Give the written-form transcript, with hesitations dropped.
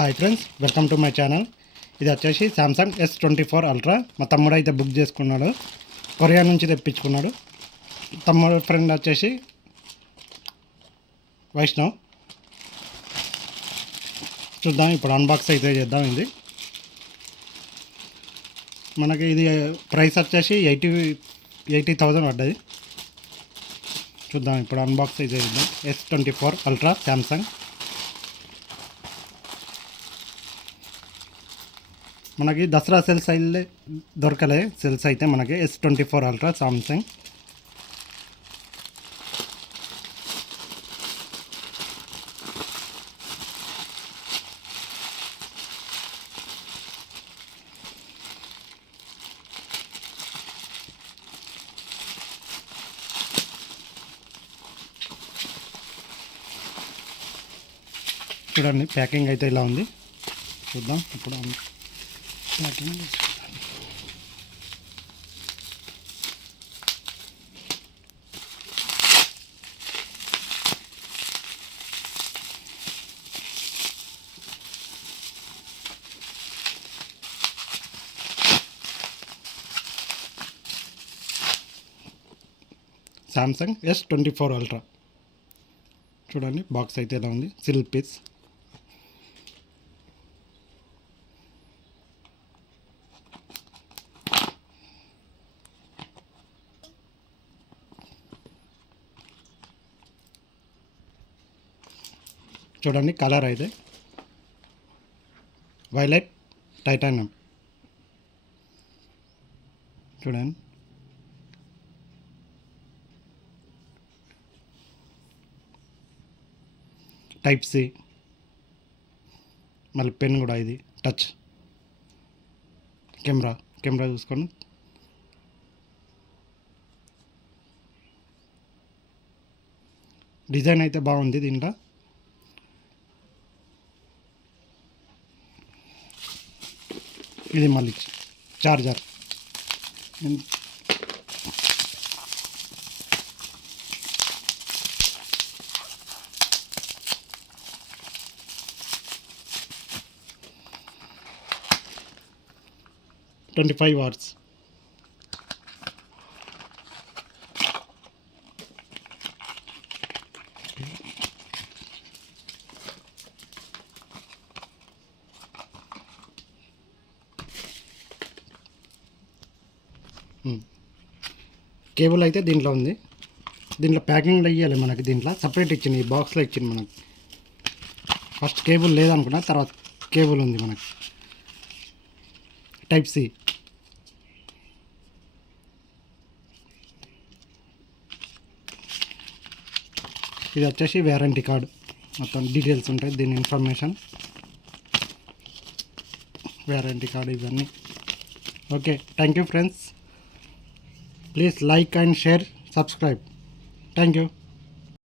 Hi friends, welcome to my channel. ఇది వచ్చేసి Samsung S24 ultra. మా తమ్ముడు అయితే బుక్ చేసుకున్నాడు, కొరియా నుంచి తెప్పించుకున్నాడు. తమ్ముడు ఫ్రెండ్ వచ్చేసి వైష్ణవ్. చూద్దాం, ఇప్పుడు అన్బాక్స్ అయితే చేద్దాం. ఇది మనకి ఇది ప్రైస్ వచ్చేసి 80,000 పడ్డది. చూద్దాం, ఇప్పుడు అన్బాక్స్ అయితే చేద్దాం. S24 ultra Samsung. మనకి దసరా సెల్స్ అయితే దొరకలే. సెల్స్ అయితే మనకి S24 అల్ట్రా సామ్సంగ్. చూడండి, ప్యాకింగ్ అయితే ఇలా ఉంది. చూద్దాం ఇప్పుడు ప్యాకింగ్. Samsung S24 Ultra. చూడండి, బాక్స్ అయితే ఎలా ఉంది. Silk piece. చూడండి, కలర్ అయితే వైలెట్ టైటానియం. చూడండి, టైప్ సి. మళ్ళీ పెన్ కూడా ఇది టచ్. కెమెరా చూసుకోండి. డిజైన్ అయితే బాగుంది దీంట్లో. ఇది మళ్ళీ చార్జర్. 25 వాట్స్. కేబుల్ అయితే దీంట్లో ఉంది. దీంట్లో ప్యాకింగ్లో ఇవ్వాలి మనకి. దీంట్లో సపరేట్ ఇచ్చింది, ఈ బాక్స్లో ఇచ్చింది మనకి. ఫస్ట్ కేబుల్ లేదనుకున్నా, తర్వాత కేబుల్ ఉంది మనకి. Type C. ఇది వచ్చేసి వారంటీ కార్డు. మొత్తం డీటెయిల్స్ ఉంటాయి, దీని ఇన్ఫర్మేషన్, వారంటీ కార్డు ఇవన్నీ. Okay, thank you friends. Please like and share, subscribe. Thank you.